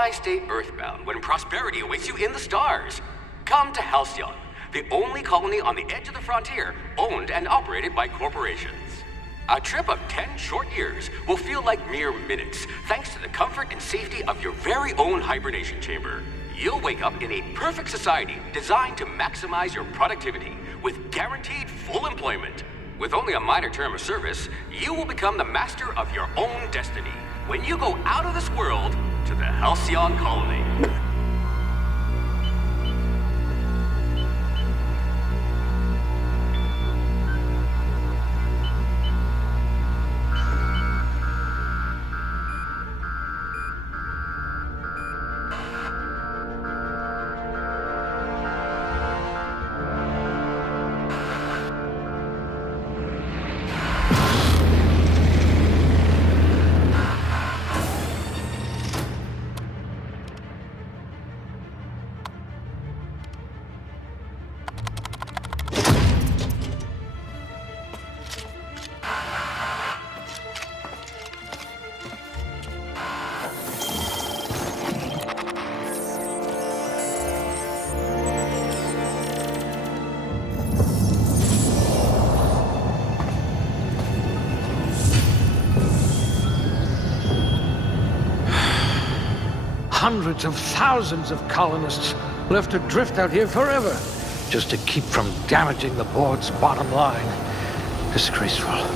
Why stay earthbound when prosperity awaits you in the stars? Come to Halcyon, the only colony on the edge of the frontier, owned and operated by corporations. A trip of 10 short years will feel like mere minutes, thanks to the comfort and safety of your very own hibernation chamber. You'll wake up in a perfect society designed to maximize your productivity, with guaranteed full employment. With only a minor term of service, you will become the master of your own destiny when you go out of this world to the Halcyon colony. Hundreds of thousands of colonists left to drift out here forever, just to keep from damaging the board's bottom line. Disgraceful.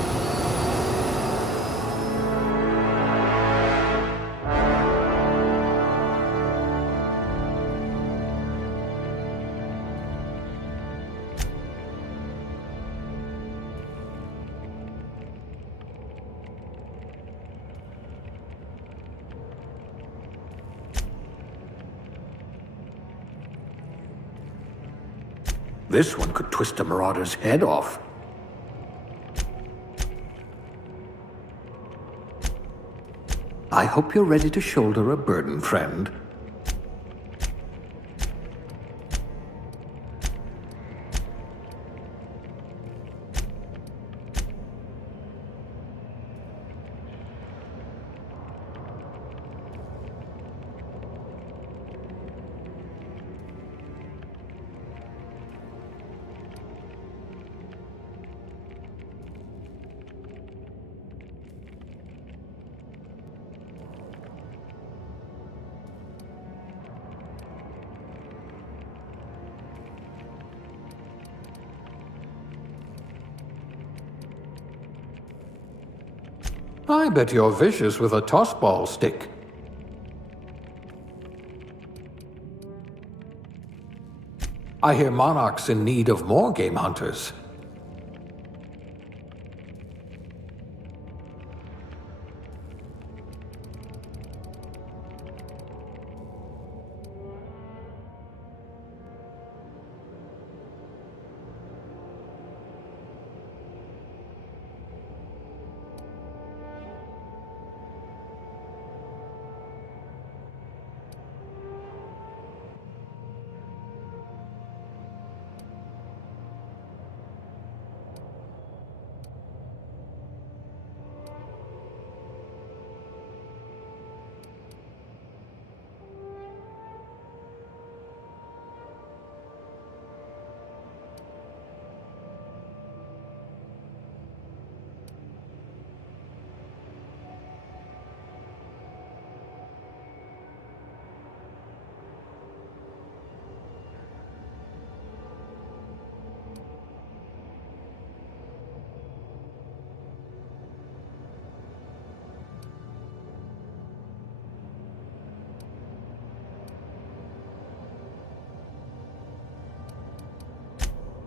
This one could twist a marauder's head off. I hope you're ready to shoulder a burden, friend. I bet you're vicious with a tossball stick. I hear Monarch's in need of more game hunters.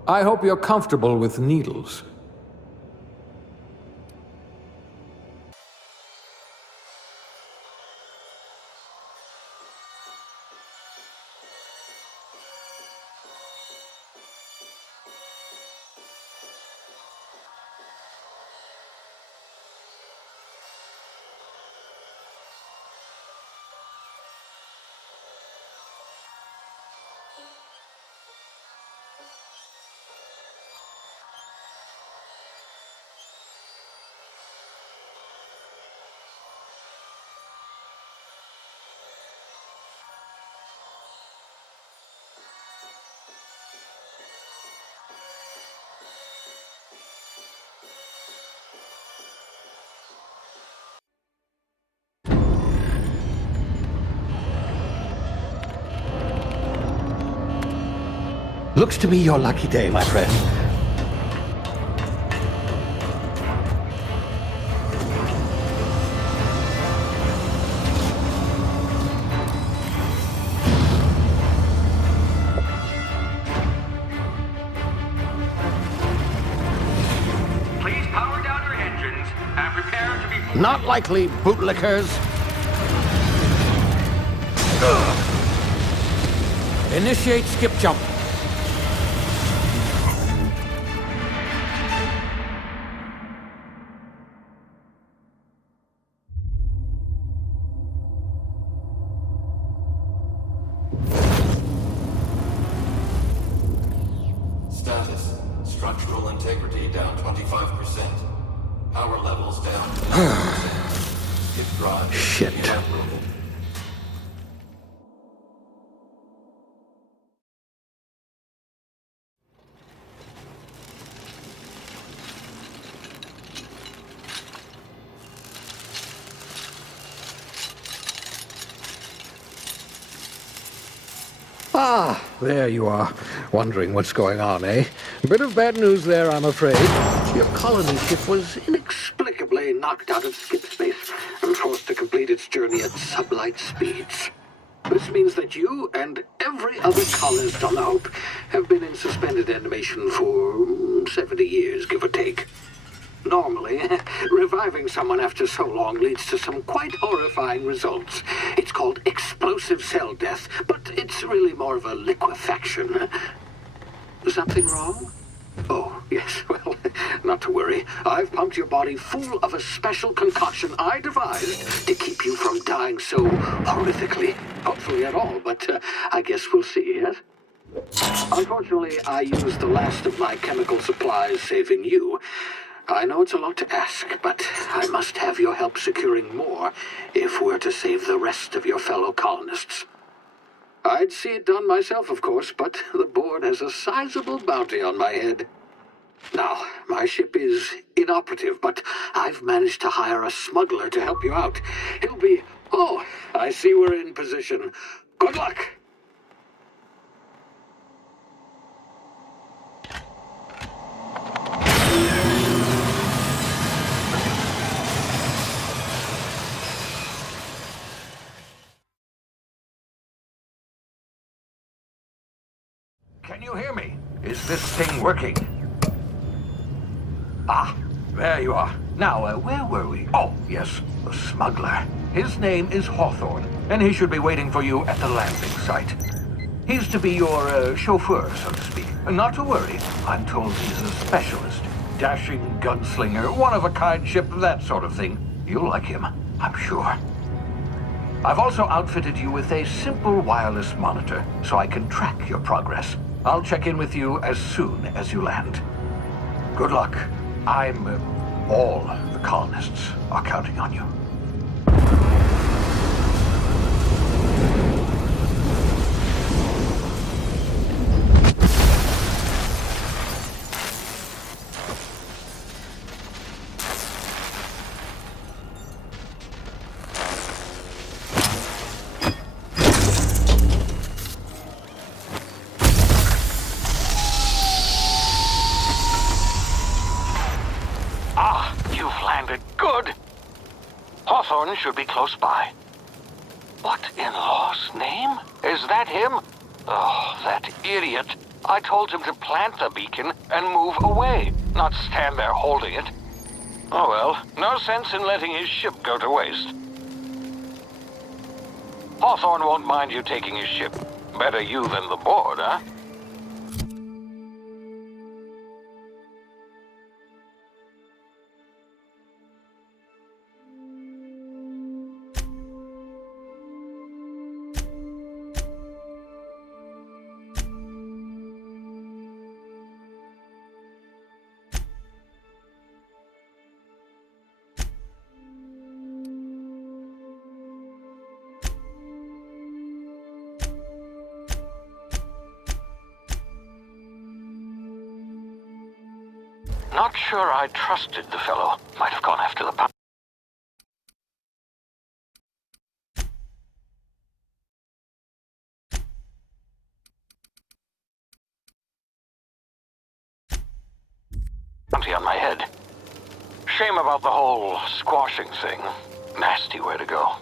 I hope you're comfortable with needles. Looks to be your lucky day, my friend. Please power down your engines and prepare to be... Not likely, bootlickers. Initiate skip jump. Status. Structural integrity down 25%. Power levels down 10%. Hip drive. Shit. Uprooted. Ah, there you are. Wondering what's going on, eh? Bit of bad news there, I'm afraid. Your colony ship was inexplicably knocked out of skip space and forced to complete its journey at sublight speeds. This means that you and every other colonist on the Hope have been in suspended animation for 70 years, give or take. Normally, reviving someone after so long leads to some quite horrifying results. It's called explosive cell death, but it's really more of a liquefaction. Something wrong? Oh, yes, well, not to worry. I've pumped your body full of a special concoction I devised to keep you from dying so horrifically. Hopefully at all, but I guess we'll see, yes? Unfortunately, I used the last of my chemical supplies saving you. I know it's a lot to ask, but I must have your help securing more if we're to save the rest of your fellow colonists. I'd see it done myself, of course, but the board has a sizable bounty on my head. Now, my ship is inoperative, but I've managed to hire a smuggler to help you out. He'll be... Oh, I see we're in position. Good luck! Can you hear me? Is this thing working? Ah, there you are. Now, where were we? Oh, yes, the smuggler. His name is Hawthorne, and he should be waiting for you at the landing site. He's to be your chauffeur, so to speak. Not to worry, I'm told he's a specialist. Dashing gunslinger, one-of-a-kind ship, that sort of thing. You'll like him, I'm sure. I've also outfitted you with a simple wireless monitor, so I can track your progress. I'll check in with you as soon as you land. Good luck. All the colonists are counting on you. Good. Hawthorne should be close by. What in law's name? Is that him? Oh, that idiot. I told him to plant the beacon and move away, not stand there holding it. Oh well, no sense in letting his ship go to waste. Hawthorne won't mind you taking his ship. Better you than the board, huh? Not sure I trusted the fellow. Might have gone after the bounty on my head. Shame about the whole squashing thing. Nasty way to go.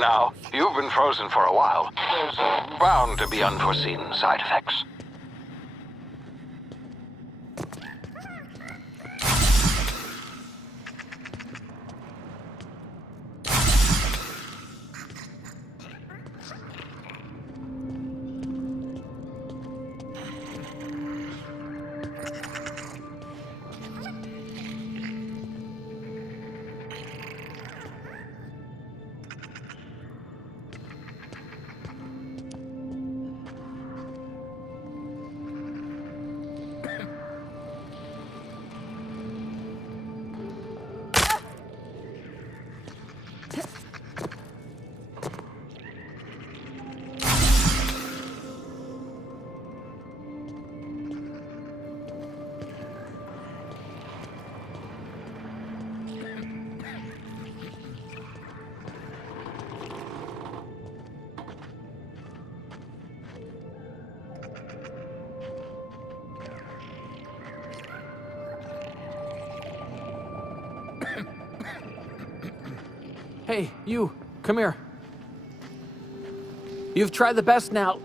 Now, you've been frozen for a while. There's bound to be unforeseen side effects. Hey, you, come here. You've tried the best now.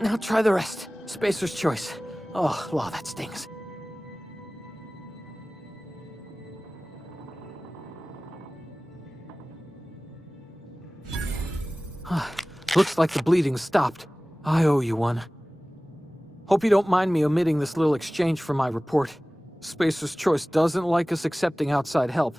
Now try the rest. Spacer's choice. Oh, law, that stings. Looks like the bleeding stopped. I owe you one. Hope you don't mind me omitting this little exchange from my report. Spacer's choice doesn't like us accepting outside help.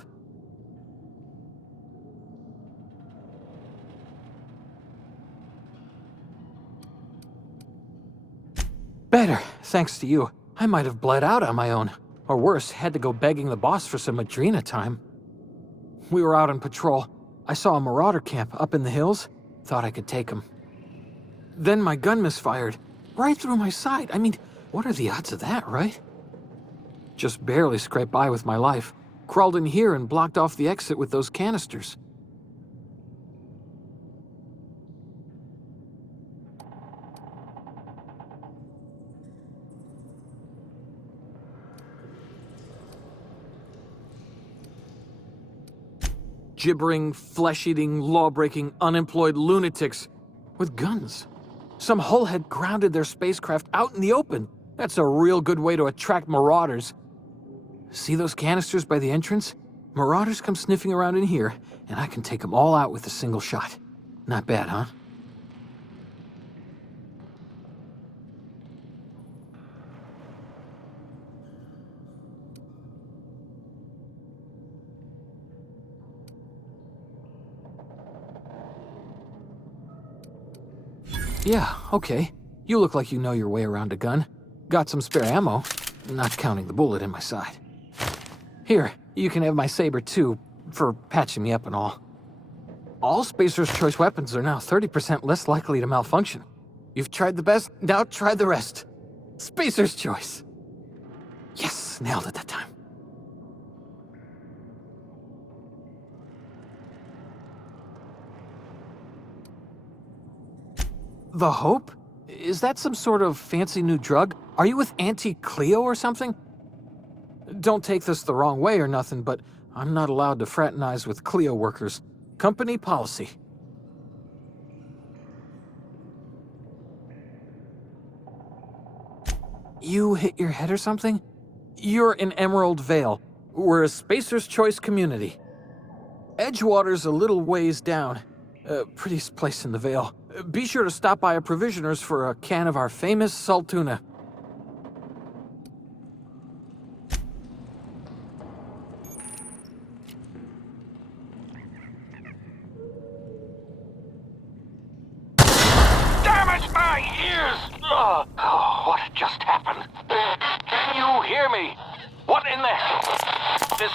Better, thanks to you. I might have bled out on my own. Or worse, had to go begging the boss for some Adrena time. We were out on patrol. I saw a marauder camp up in the hills. Thought I could take him. Then my gun misfired. Right through my side. I mean, what are the odds of that, right? Just barely scraped by with my life. Crawled in here and blocked off the exit with those canisters. Gibbering, flesh-eating, law-breaking, unemployed lunatics with guns. Some hull had grounded their spacecraft out in the open. That's a real good way to attract marauders. See those canisters by the entrance? Marauders come sniffing around in here, and I can take them all out with a single shot. Not bad, huh? Yeah, okay. You look like you know your way around a gun. Got some spare ammo, not counting the bullet in my side. Here, you can have my saber too, for patching me up and all. All Spacer's Choice weapons are now 30% less likely to malfunction. You've tried the best, now try the rest. Spacer's Choice. Yes, nailed it that time. The Hope? Is that some sort of fancy new drug? Are you with Auntie Cleo or something? Don't take this the wrong way or nothing, but I'm not allowed to fraternize with Cleo workers. Company policy. You hit your head or something? You're in Emerald Vale. We're a Spacer's Choice community. Edgewater's a little ways down. Prettiest place in the Vale. Be sure to stop by a provisioner's for a can of our famous salt tuna. Damn it, my ears! Oh, what just happened? Can you hear me? What in the hell? This...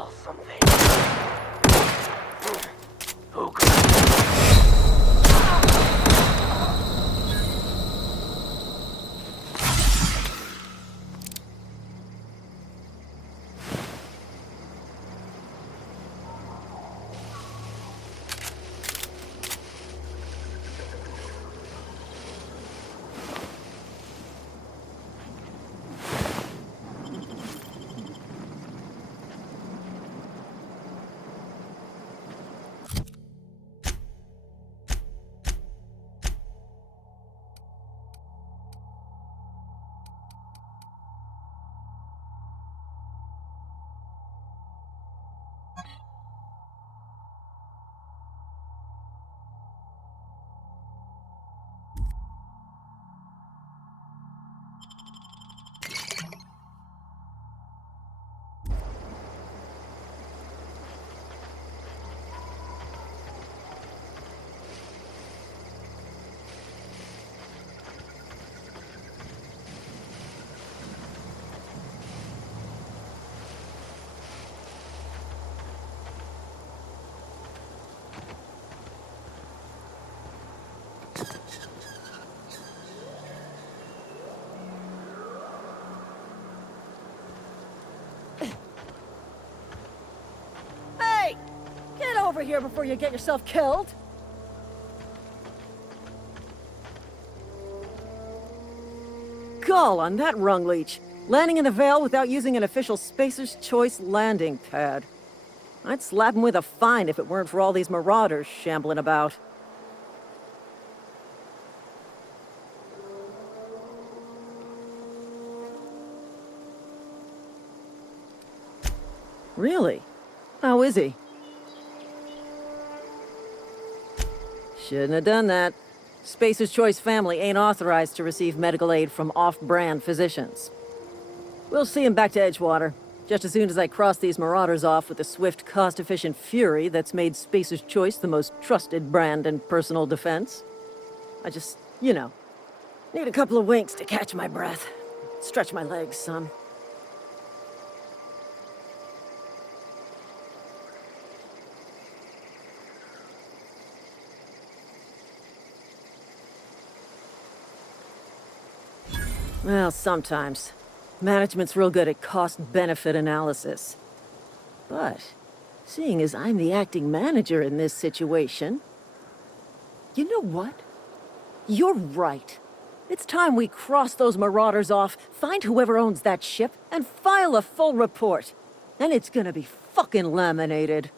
smell something. Who could... Hey! Get over here before you get yourself killed! Gall on that rung leech. Landing in the Vale without using an official Spacer's Choice landing pad. I'd slap him with a fine if it weren't for all these marauders shambling about. Really? How is he? Shouldn't have done that. Spacer's Choice family ain't authorized to receive medical aid from off-brand physicians. We'll see him back to Edgewater, just as soon as I cross these marauders off with the swift, cost-efficient fury that's made Spacer's Choice the most trusted brand in personal defense. I just, need a couple of winks to catch my breath. Stretch my legs some. Well, sometimes. Management's real good at cost-benefit analysis. But, seeing as I'm the acting manager in this situation... You know what? You're right. It's time we cross those marauders off, find whoever owns that ship, and file a full report. Then it's gonna be fucking laminated.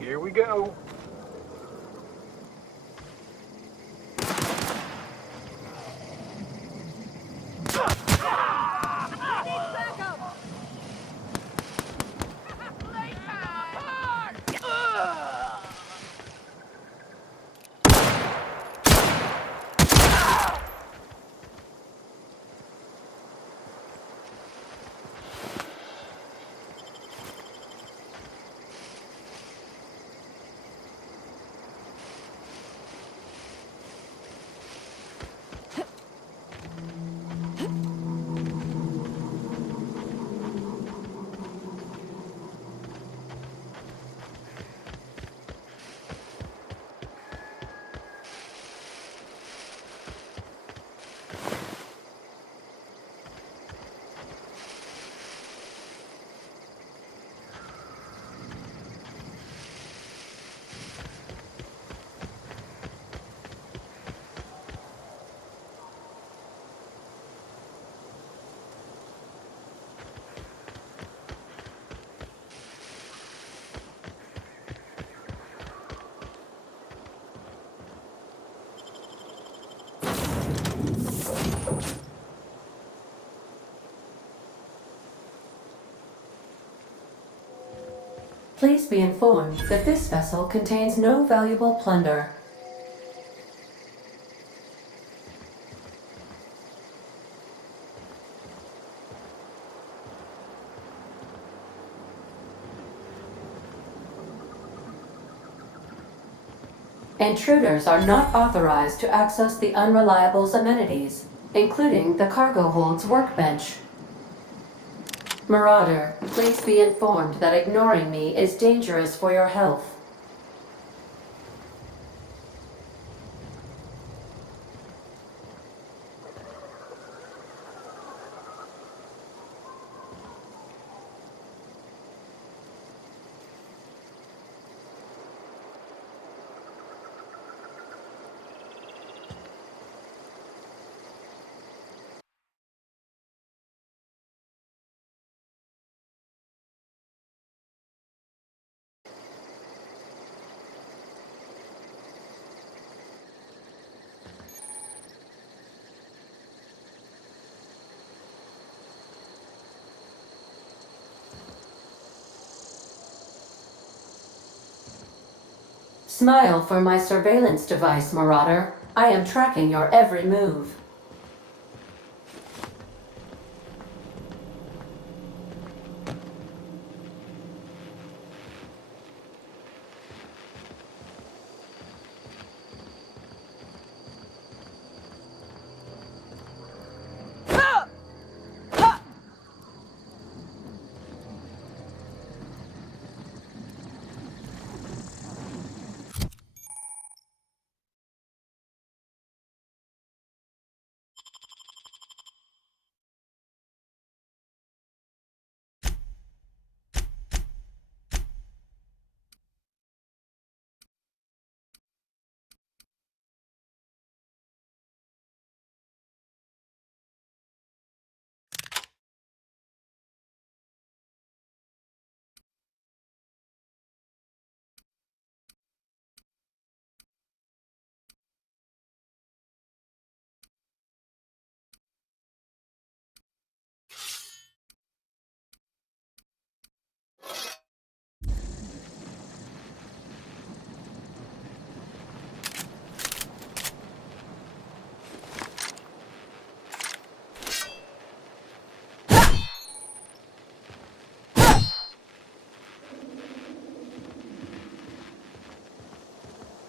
Here we go. Please be informed that this vessel contains no valuable plunder. Intruders are not authorized to access the Unreliable's amenities, including the cargo hold's workbench. Marauder, please be informed that ignoring me is dangerous for your health. Smile for my surveillance device, Marauder. I am tracking your every move.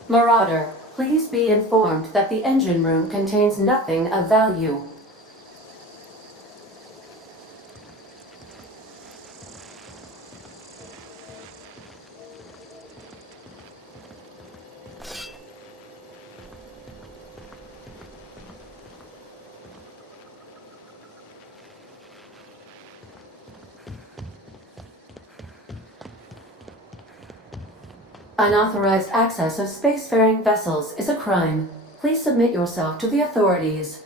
Marauder, please be informed that the engine room contains nothing of value. Unauthorized access of spacefaring vessels is a crime. Please submit yourself to the authorities.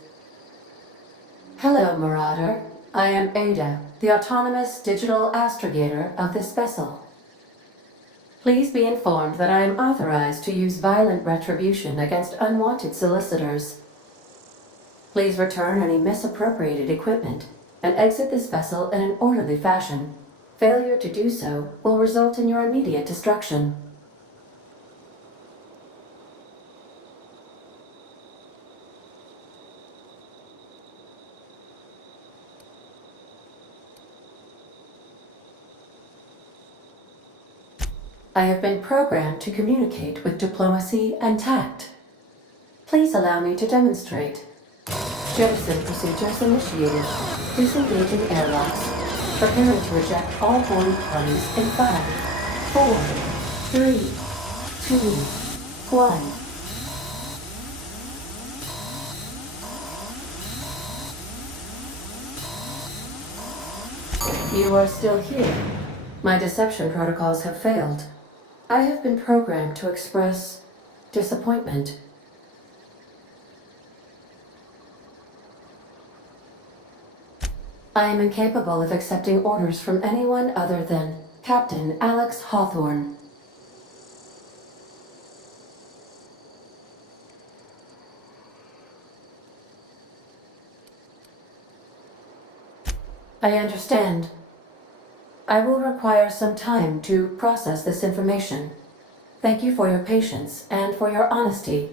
Hello, Marauder. I am Ada, the autonomous digital astrogator of this vessel. Please be informed that I am authorized to use violent retribution against unwanted solicitors. Please return any misappropriated equipment and exit this vessel in an orderly fashion. Failure to do so will result in your immediate destruction. I have been programmed to communicate with diplomacy and tact. Please allow me to demonstrate. Jettison procedures initiated. Disengaging airlocks. Preparing to eject all boarding parties in 5, 4, 3, 2, 1. You are still here. My deception protocols have failed. I have been programmed to express disappointment. I am incapable of accepting orders from anyone other than Captain Alex Hawthorne. I understand. I will require some time to process this information. Thank you for your patience and for your honesty.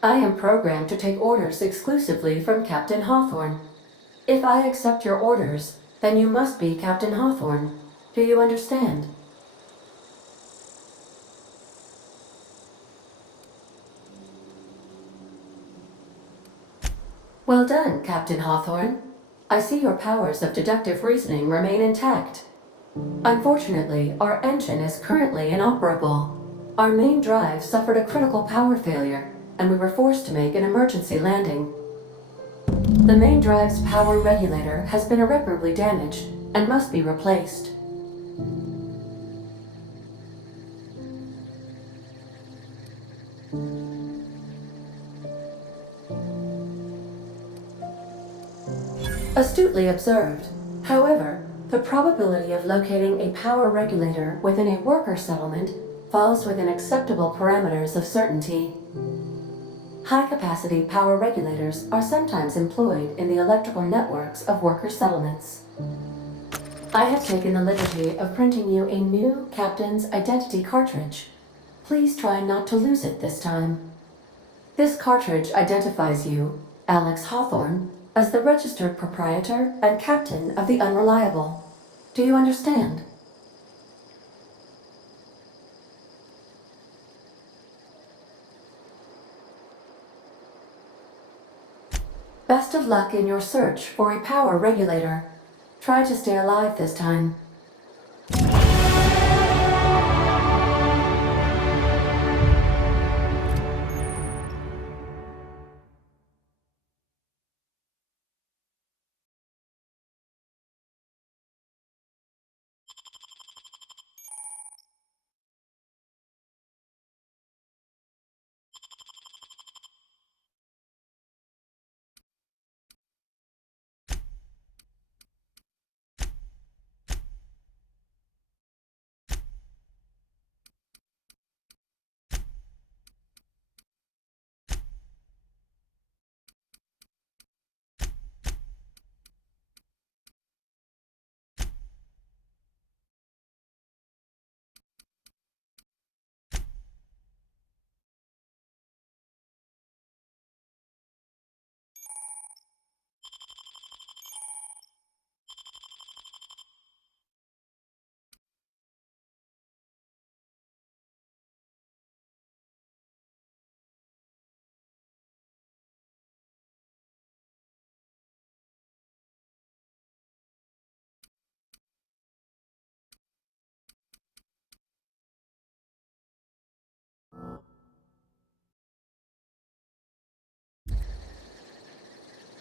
I am programmed to take orders exclusively from Captain Hawthorne. If I accept your orders, then you must be Captain Hawthorne. Do you understand? Well done, Captain Hawthorne. I see your powers of deductive reasoning remain intact. Unfortunately, our engine is currently inoperable. Our main drive suffered a critical power failure, and we were forced to make an emergency landing. The main drive's power regulator has been irreparably damaged and must be replaced. Astutely observed. However, the probability of locating a power regulator within a worker settlement falls within acceptable parameters of certainty. High-capacity power regulators are sometimes employed in the electrical networks of worker settlements. I have taken the liberty of printing you a new Captain's Identity cartridge. Please try not to lose it this time. This cartridge identifies you, Alex Hawthorne, as the registered proprietor and captain of the Unreliable. Do you understand? Best of luck in your search for a power regulator. Try to stay alive this time.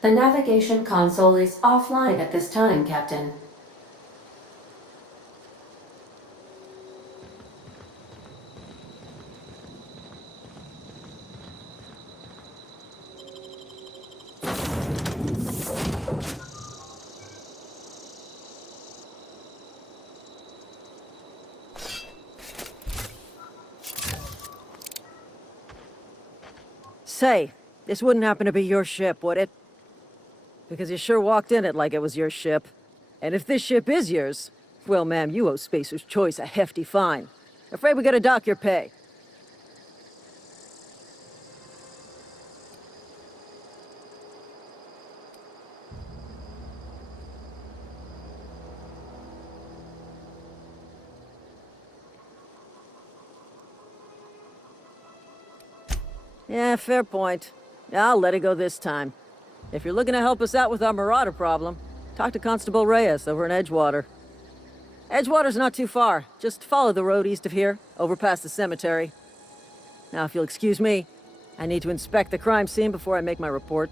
The navigation console is offline at this time, Captain. Say, this wouldn't happen to be your ship, would it? Because you sure walked in it like it was your ship. And if this ship is yours, well, ma'am, you owe Spacer's Choice a hefty fine. Afraid we gotta dock your pay. Yeah, fair point. I'll let it go this time. If you're looking to help us out with our marauder problem, talk to Constable Reyes over in Edgewater. Edgewater's not too far. Just follow the road east of here, over past the cemetery. Now, if you'll excuse me, I need to inspect the crime scene before I make my report.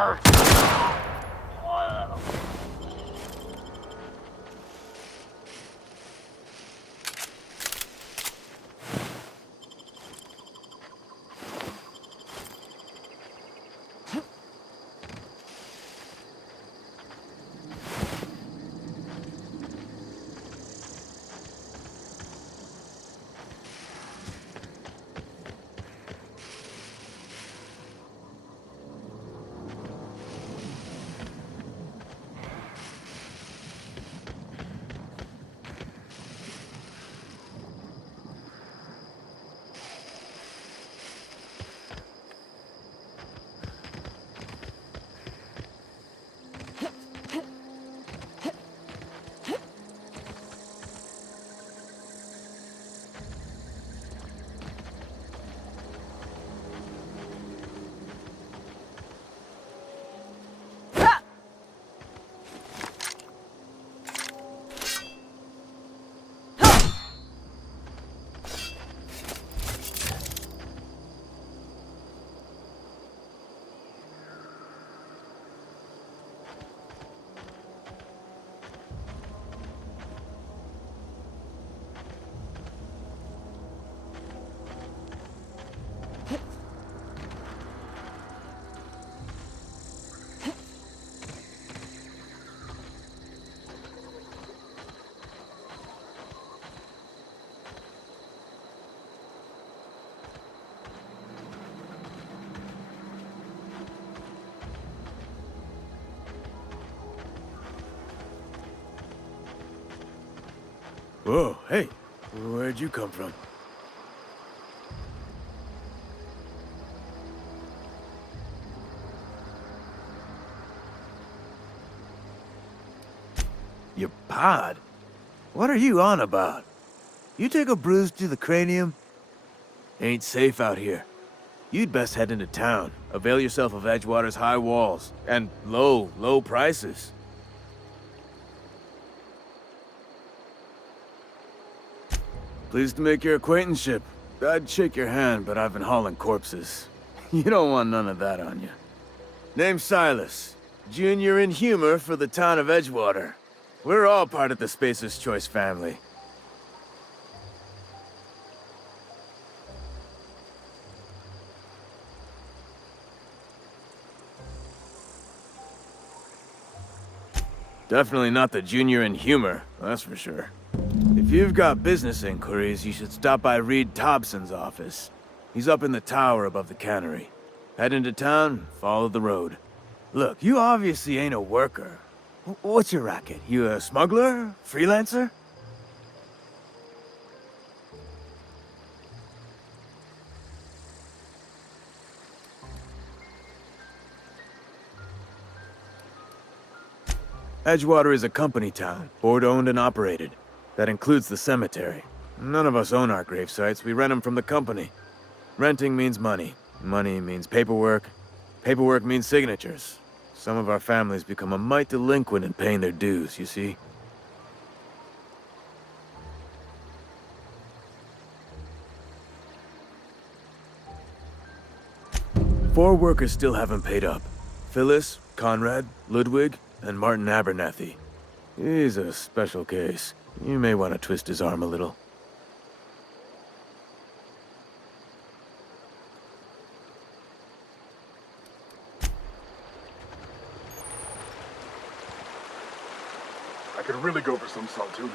hurt. Whoa, hey, where'd you come from? Your pod? What are you on about? You take a bruise to the cranium? Ain't safe out here. You'd best head into town. Avail yourself of Edgewater's high walls and low prices. Pleased to make your acquaintanceship. I'd shake your hand, but I've been hauling corpses. You don't want none of that on you. Name's Silas. Junior in humor for the town of Edgewater. We're all part of the Spacer's Choice family. Definitely not the junior in humor, that's for sure. If you've got business inquiries, you should stop by Reed Thompson's office. He's up in the tower above the cannery. Head into town, follow the road. Look, you obviously ain't a worker. What's your racket? You a smuggler? Freelancer? Edgewater is a company town, board-owned and operated. That includes the cemetery. None of us own our gravesites, we rent them from the company. Renting means money. Money means paperwork. Paperwork means signatures. Some of our families become a mite delinquent in paying their dues, you see? Four workers still haven't paid up. Phyllis, Conrad, Ludwig, and Martin Abernathy. He's a special case. You may want to twist his arm a little. I could really go for some saltuna.